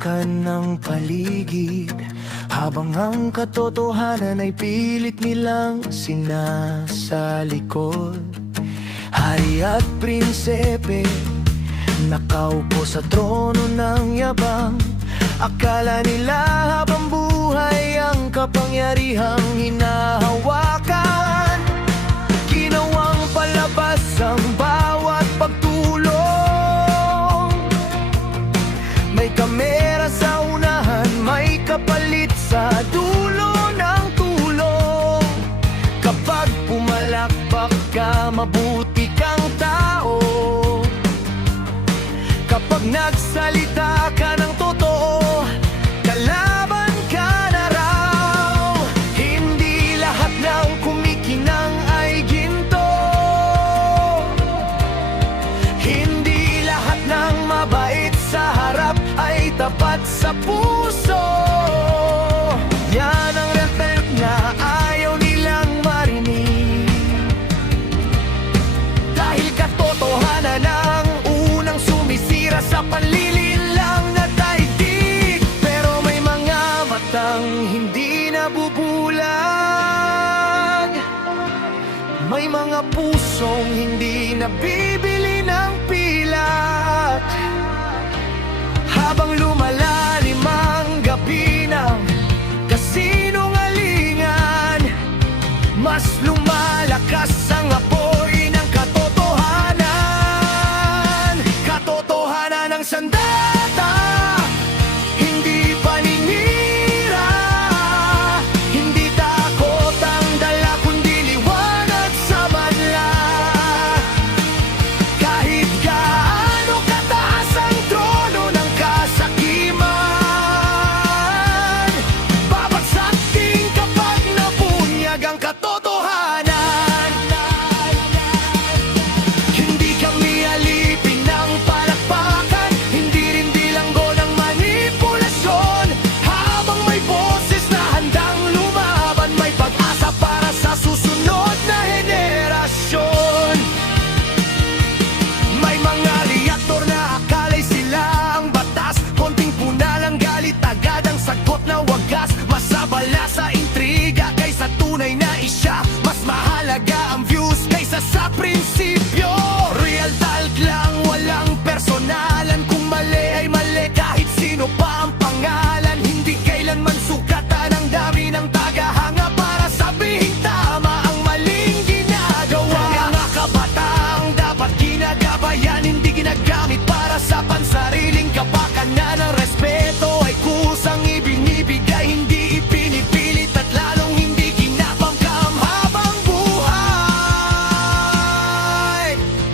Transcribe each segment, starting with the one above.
bakbakan ng paligid, habang ang katotohanan ay pilit nilang sinasalikod. Hari at prinsepe, nakaupo sa trono ng yabang. Akala nila habang buhay ang kapangyarihang hinahawakan. Ginawang palabas ang bawat pagtulong. May kamera sa unahan, may kapalit sa dulo ng tulong. Kapag pumalakpak ka, mabuti kang tao. Kapag nagsalita ka ng totoo, kalaban ka na raw. Hindi lahat ng kumikinang ay ginto. Hindi lahat ng mabait sa harap ay tapat sa puso. Yan ang real na ayaw nilang marinig. Dahil katotohanan ang unang sumisira sa panlilinlang na daigdig. Pero may mga matang hindi nabubulag. May mga pusong hindi nabibili ng pilak. Habang lumalalim ang gabi ng kasinungalingan, mas lumalakas ang apoy ng katotohanan. Katotohanan ng sandata, hindi paninira. Hindi takot ang dala, kundi liwanag sa banla. Kahit gaano kataas ang trono ng kasakiman, babagsak din kapag nabunyag ang katotohanan. Hindi kami alipin ng palakpakan, hindi rin bilanggo ng manipulasyon. Habang may boses na handang lumaban, may pag-asa para sa susunod na henerasyon. May mga reaktor na akala'y sila ang batas. Konting puna lang galit, agad ang sagot na wagas. Masabala sa intriga kaysa tunay na isya. Mas mahalaga ang views kaysa sa prinsipyo. Real talk lang, walang personalan. Kung mali ay mali, kahit sino pa ang pangalan. Hindi kailanman sukatan ang dami ng tagahanga para sabihin tama ang maling ginagawa. Mga kabataang dapat ginagabayan, hindi ginagamit para sa pansariling kapakanan. Ang respeto ay kusang ibinibigay, hindi ipinipilit at lalong hindi ginapamkam habang buhay.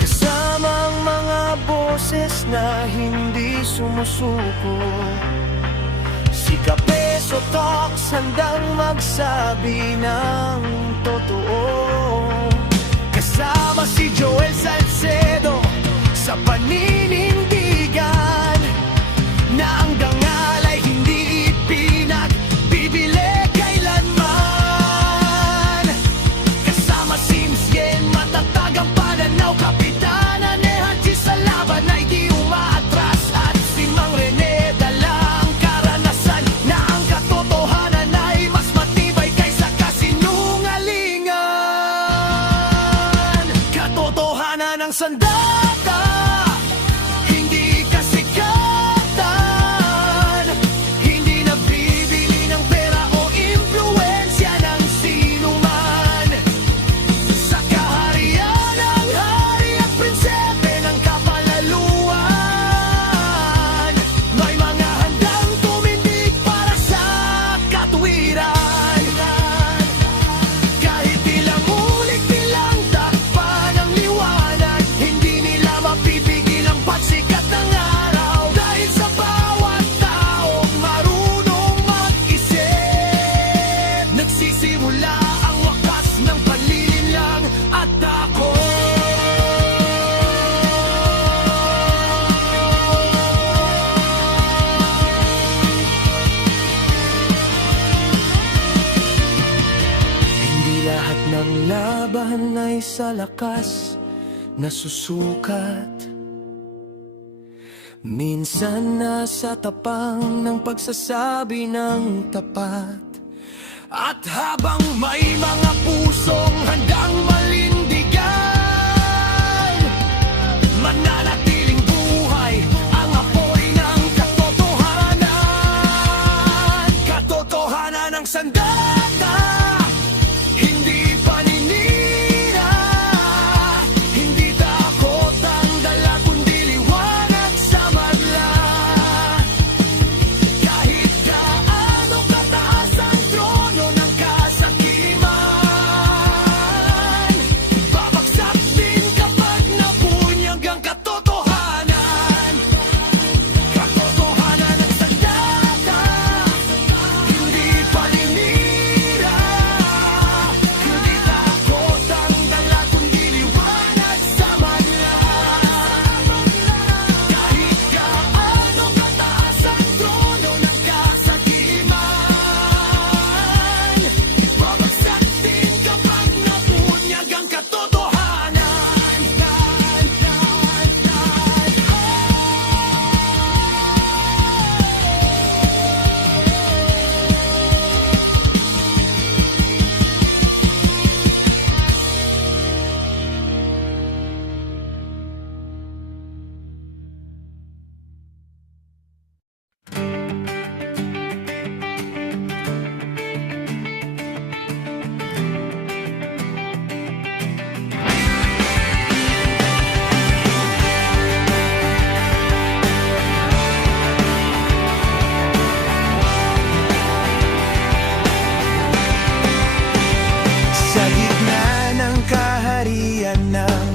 Kasama ang mga boses na hindi sumusuko. Si Kapeso Talks handang magsabi ng totoo. Kasama si Joel Salcedo sa paninindigan na ang dangal ay hindi ipinagbibili kailanman. Kasama si Msien, matatag ang pananaw. Kapitana Nehanji sa laban ay di umaatras. At si Mang Rene dala ang karanasan na ang katotohanan ay mas matibay kaysa kasinungalingan. Katotohanan ng sandata, hindi kasikatan. Hindi nabibili ng pera o impluensya ng sinuman. Sa kaharian ng hari at prinsepe ng kapalaluan, may mga handang tumindig para sa katuwiran. Kahit ilang ulit nilang takpan ang liwanag, hindi nila mapipigil ang pagsikat ng araw. Dahil sa bawat taong marunong mag-isip, nagsisimula ang wakas ng panlilinlang at takot. Hindi lahat ng laban ay sa lakas nasusukat. Minsan nasa tapang ng pagsasabi ng tapat, at habang may mga pusong handang malindigan, mananatiling buhay ang apoy ng katotohanan. Katotohanan ng sandata, hindi paninira, hindi takot ang dala kundi liwanag sa madla. Kahit gaano kataas ang trono ng kasakiman, babagsak din kapag nabunyag ang katotohanan. Katotohanan ng sandata, hindi paninira, hindi takot ang dala kundi liwanag sa madla. Kahit gaano kataas ang trono ng kasakiman, babagsak din kapag nabunyag ang katotohanan. Sa gitna ng kaharian ng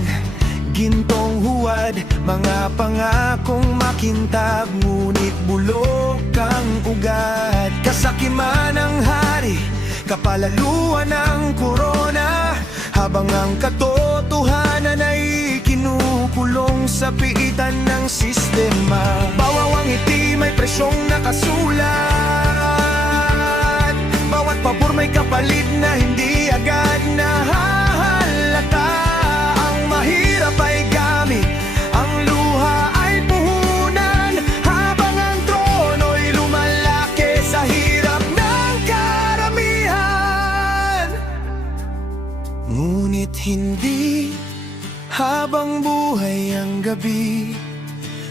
gintong huwad, mga pangakong makintab, ngunit bulok ang ugat. Kasakiman ng hari, kapalaluan ng korona, habang ang katotohanan ay kinukulong sa piitan ng sistema. Bawawang ngiti may presyong nakasulat, bawat pabor may kapalit na hindi agad nahahalata. Ang mahirap ay gamit, ang luha ay puhunan, habang ang trono'y lumalaki sa hirap ng karamihan. Ngunit hindi habang buhay ang gabi,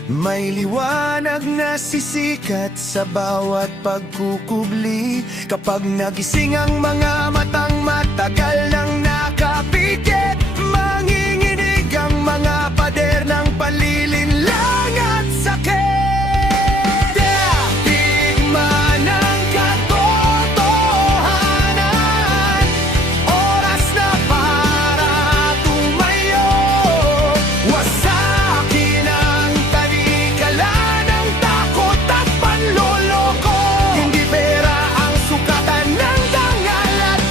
may liwanag na sisikat sa bawat pagkukubli. Kapag nagising ang mga matang matagal nang nakapikit, manginginig ang mga pader ng panlilinlang at sakit. Tigman ang katotohanan, oras na para tumayo. Wasakin ang talikala ng takot at panloloko. Hindi pera ang sukatan ng dangal at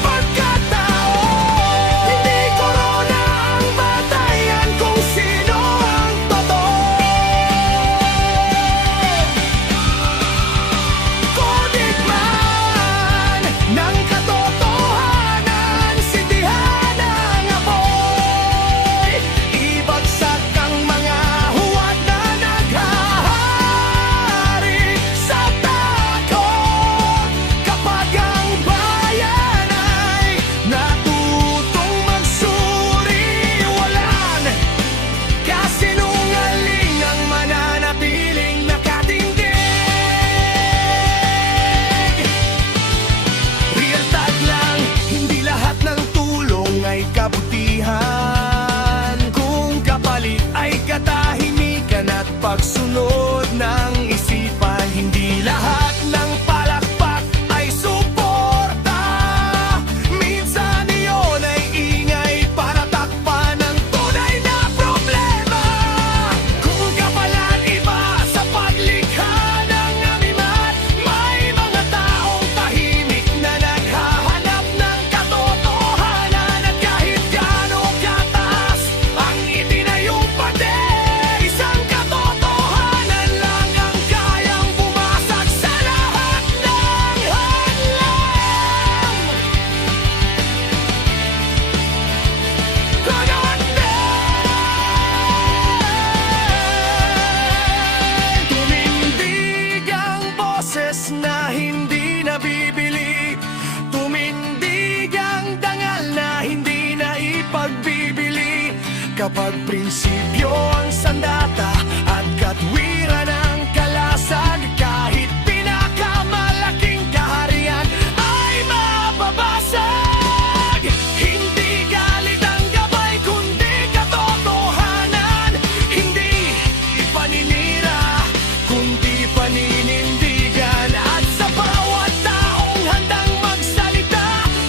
Kapag prinsipyo ang sandata at katwiran ang kalasag, kahit pinakamalaking kaharian ay mababasag. Hindi galit ang gabay, kundi katotohanan. Hindi paninira, kundi paninindigan. At sa bawat taong handang magsalita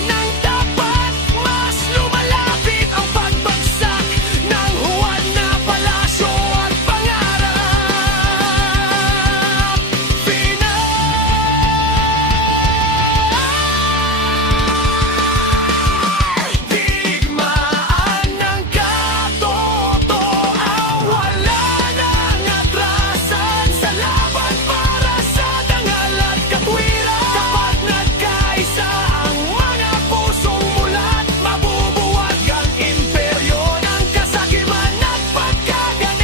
ng tapat, mas lumalapit ang pagbagsak ng huwad na palasyo at pangarap. Digmaan ng katotohanan, wala nang atrasan sa laban para sa dangal at katwiran. Kapag nagkaisa ang mga pusong mulat, mabubuwag ang imperyo ng kasakiman at pagkaganit.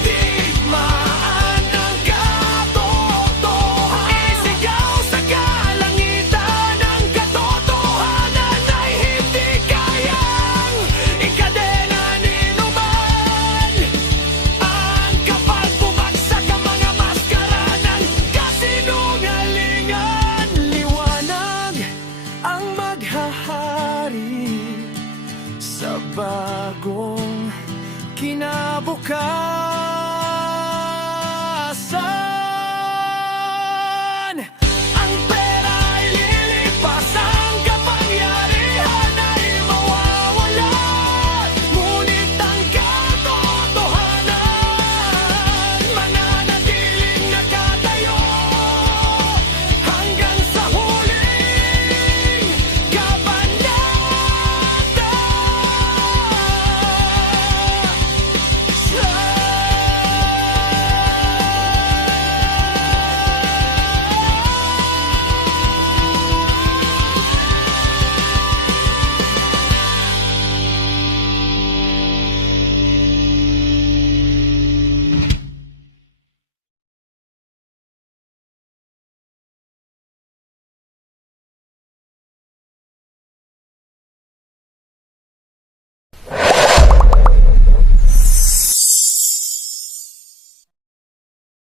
Digmaan ng katotohanan, isigaw sa kalangitan. Ang katotohanan ay hindi kayang ikadena ni numan. Ang kapal bumagsak ang mga maskara ng kasinungalingan. Liwanag ang maghahari sa bagong kinabukasan.